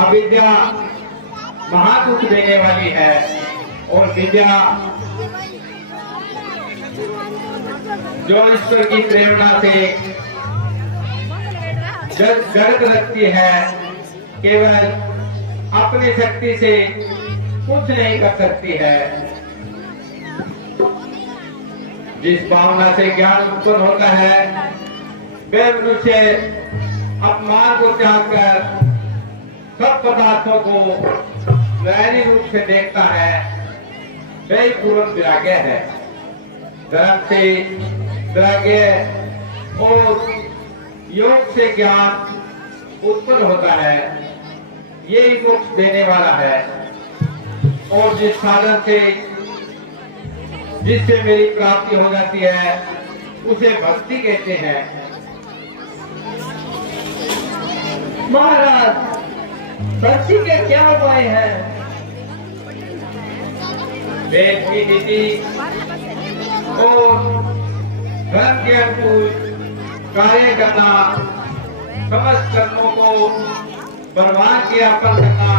अविद्या महादुख देने वाली है और विद्या जो ईश्वर की प्रेरणा से जगत रखती है, केवल अपनी शक्ति से कुछ नहीं कर सकती है। जिस भावना से ज्ञान उत्पन्न होता है वे मनुष्य अपमान को त्याग कर सब पदार्थों को नैनी रूप से देखता है, वे पूर्ण वैराग्य है। धर्म से वैराग्य और योग से ज्ञान उत्पन्न होता है, यही मोक्ष देने वाला है। और जिस साधन से जिससे मेरी प्राप्ति हो जाती है उसे भक्ति कहते हैं। महाराज, भक्ति के क्या उपाय हैं? वेद की नीति और धर्म के अनुकूल कार्य करना, समस्त कर्मों को भगवान के अर्पण करना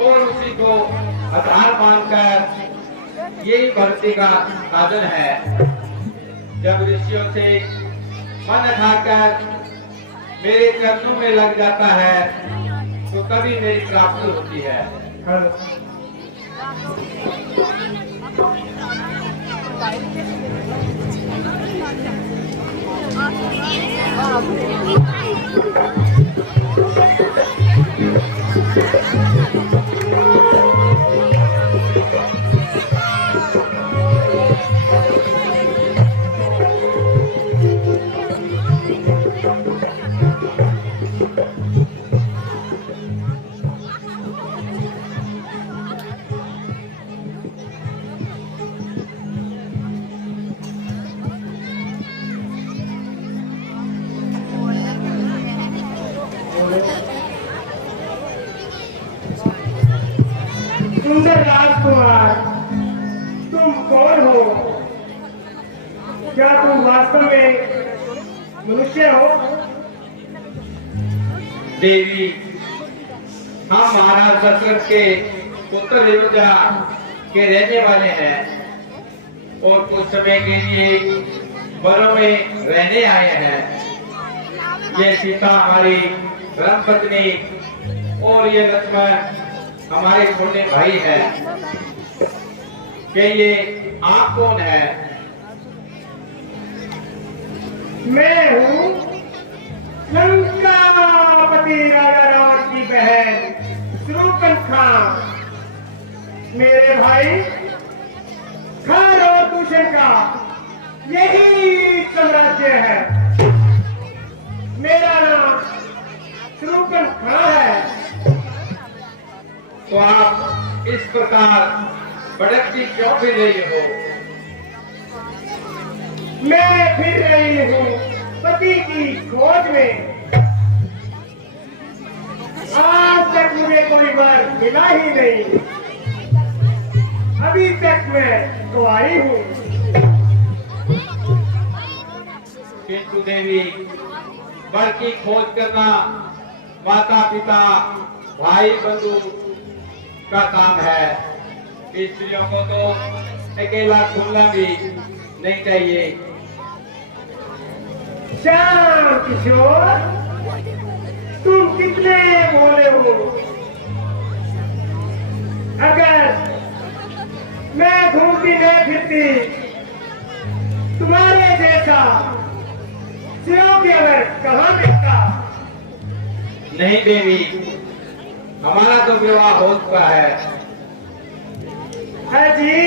और उसी को आधार मानकर यही भक्ति का साधन है। जब ऋषियों से मन हटाकर मेरे चरणों में लग जाता है तो तभी मेरी प्राप्ति होती है। सुंदर राजकुमार, तुम कौन हो? क्या तुम वास्तव में मनुष्य हो? देवी, हम महाराज दशरथ के पुत्र अयोध्या के रहने वाले हैं और कुछ समय के लिए वनों में रहने आए हैं। ये सीता हमारी धर्म पत्नी और ये लक्ष्मण हमारे छोटे भाई हैं। कि ये आप कौन है? मैं हूँ लंकापति राजा रावण की बहन शत्रुघ्न। मेरे भाई खर और दूषण का यही साम्राज्य है। मेरा नाम शत्रुघ्न है। तो आप इस प्रकार भटकती क्यों फिर रही हो? मैं फिर रही हूँ पति की खोज में। आज तक मुझे कोई वर मिला ही नहीं। अभी तक मैं कुंवारी हूँ। किंतु देवी, वर की खोज करना माता पिता भाई बंधु का काम है। स्त्रियों को तो अकेला घूमना भी नहीं चाहिए। श्याम किशोर, तुम कितने भोले हो। अगर मैं घूमती नहीं फिरती तुम्हारे जैसा अगर कहाँ मिलता? नहीं देवी, हमारा तो विवाह हो चुका है। जी,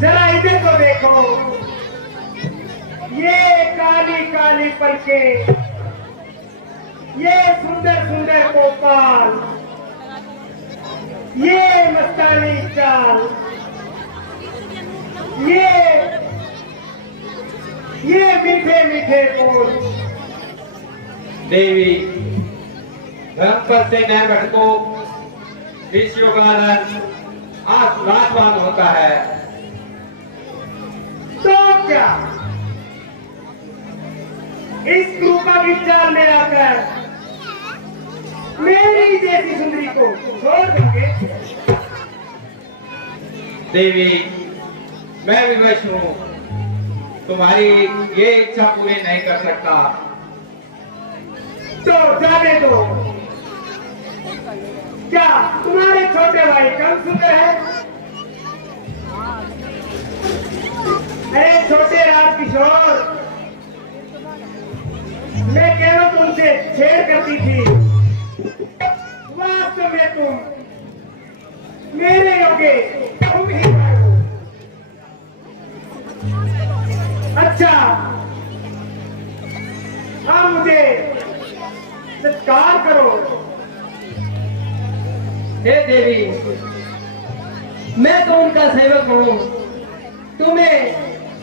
जरा इधर को देखो। ये काली काली पलकें, ये सुंदर सुंदर गोपाल, ये मस्तानी चाल, ये मीठे मीठे बोल। देवी, धर्म पर से न भटको, ऋषियों का आनंद आसमान होता है। तो क्या इस कृपा विचार में आकर जैसी सुंदरी को छोड़ दोगे? देवी, मैं विवश हूँ, तुम्हारी ये इच्छा पूरी नहीं कर सकता। तो जाने दो। क्या तुम्हारे छोटे भाई कम सुंदर है? अरे छोटे राजकिशोर, मैं कह रहा हूं तुमसे छेड़ करती थी। वास्तव में तुम मेरे योग्य तुम ही हो। अच्छा, हाँ, मुझे सत्कार करो। हे देवी, मैं तो उनका सेवक हूँ, तुम्हें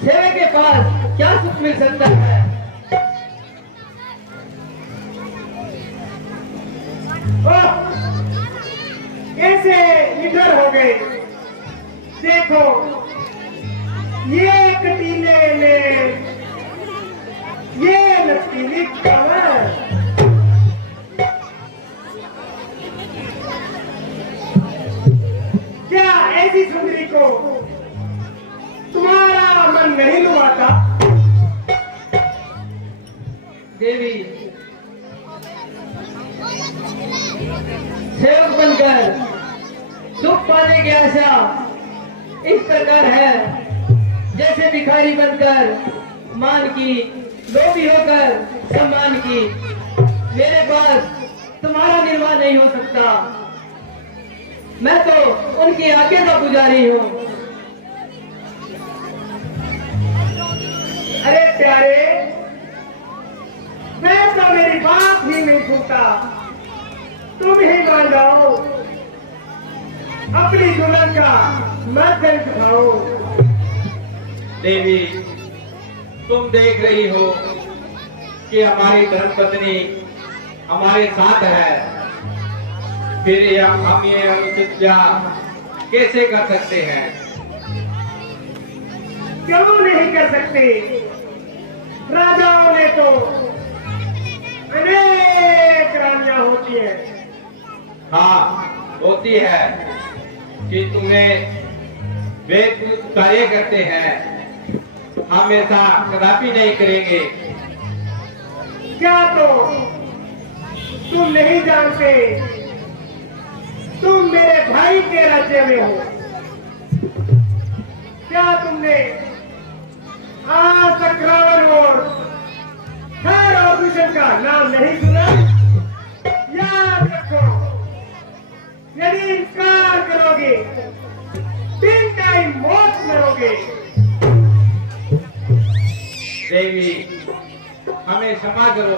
सेवक के पास क्या सुख मिल सकता है? ओह, कैसे निडर हो गए। देखो, ये कटीले में ये लचकीली कमर, क्या ऐसी सुंदरी को तुम्हारा मन नहीं लुभाता? देवी, सेवक बनकर सुख पाने की आशा इस प्रकार है जैसे भिखारी बनकर मान की, लोभी होकर सम्मान की। मेरे पास तुम्हारा निर्वाह नहीं हो सकता, मैं तो उनकी आज्ञा का पुजारी हूँ। अरे प्यारे, मैं तो मेरी बात ही नहीं सुनता, तुम ही मान जाओ, अपनी दुल्हन का मर्दन दिखाओ। देवी, तुम देख रही हो कि हमारी धर्मपत्नी हमारे साथ है, फिर हम ये अनुचित कैसे कर सकते हैं? क्यों नहीं कर सकते? राजाओं ने तो अनेक रानियां होती हैं। हाँ, होती है कि तुम्हें वे कुछ कार्य करते हैं, हम ऐसा कदापि नहीं करेंगे। क्या तो तुम नहीं जानते, तुम मेरे भाई के राज्य में हो? क्या तुमने आज तक रावण और खैर और भूषण का नाम नहीं सुना? याद रखो, यदि इंकार करोगे तीन टाइम मौत मरोगे। देवी, हमें क्षमा करो,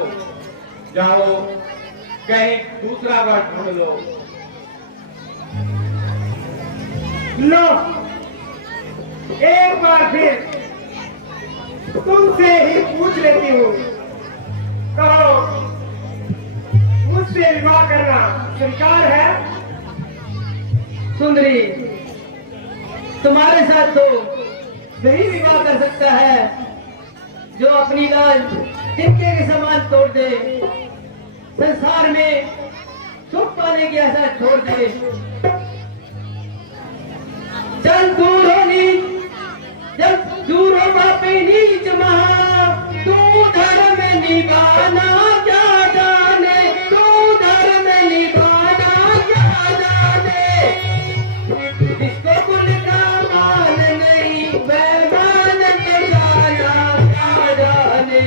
जाओ कहीं दूसरा वर ढूंढ लो। लो, एक बार फिर तुमसे ही पूछ लेती हूँ, कहो मुझसे विवाह करना स्वीकार है? सुंदरी, तुम्हारे साथ तो वही विवाह कर सकता है जो अपनी लाज तिनके के समान तोड़ दे, संसार में सुख पाने की आशा छोड़ दे। चल दूर हो नीच, जब दूर हो पापी नीच महा, तू धर्म निभाना क्या जाने, तू धर्म निभाना क्या जाने। जिसको कुल का मान नहीं, वह मान के जाना क्या जाने।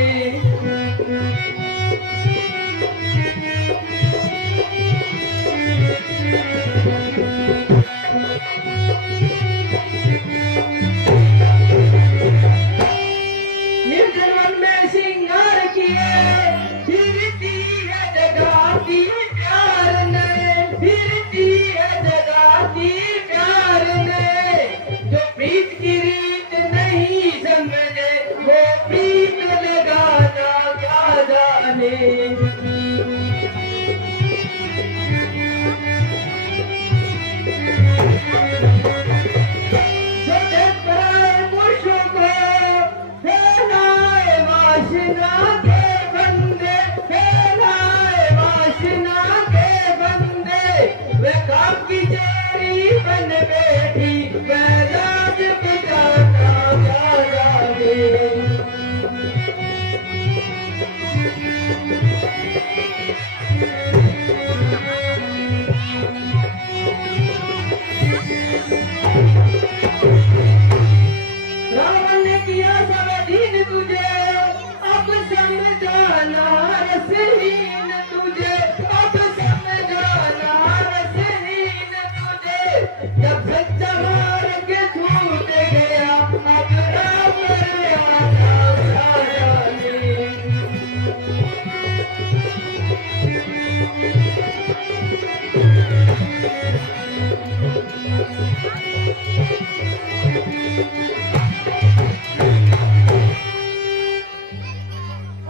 वे काम की चोरी बन बैठी, वह लाज बचाना क्या जाने। रावण ने किया सारा दीन तुझे, अब समझाना रसहीन तुझे, अब समझाना रसहीन तुझे। जब सच्चा मार के छूट गया, अब राम आना क्या जाने।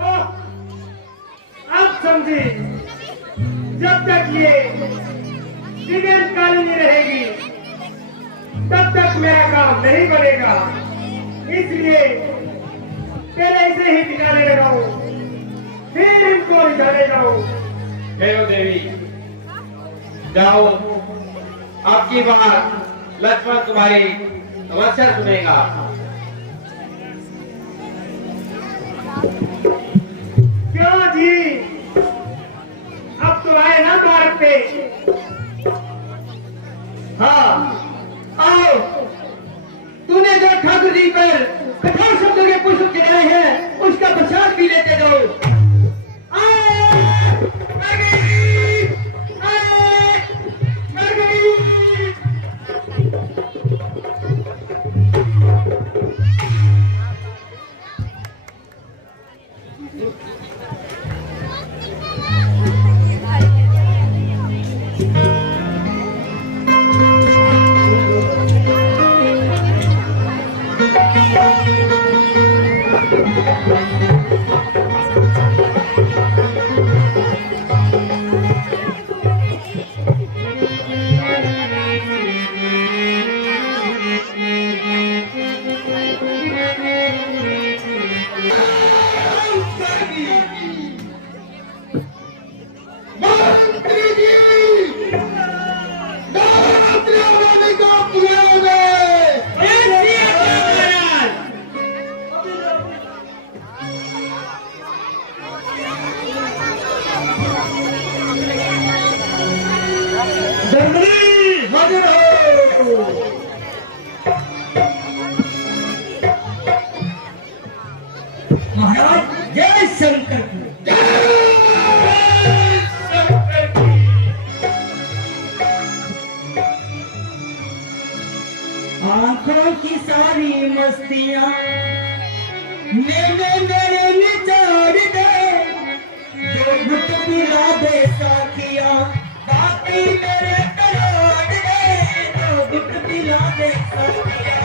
ओह, अब समझी। जब तक ये सीमेंट कॉलोनी रहेगी तब तक मेरा काम नहीं बनेगा, इसलिए पहले इसे ही टिकाने लगाऊं, फिर इनको निकाले जाऊं। हेलो देवी, जाओ, अब की बार लक्ष्मण तुम्हारी समस्या सुनेगा। क्यों जी, अब तो आए ना द्वार पे। हाँ, आओ। तूने जो ठाकुर जी पर कठोर शब्दों के पुष्प गिराए हैं, उसका प्रसाद भी लेते जाओ। महाराज जय शंकर की। आंखों की सारी मस्तियां मेरे निचार दे, जो घुट पिला दे साथिया, बाकी मेरे करार दे, जो घुट पिला दे साथिया।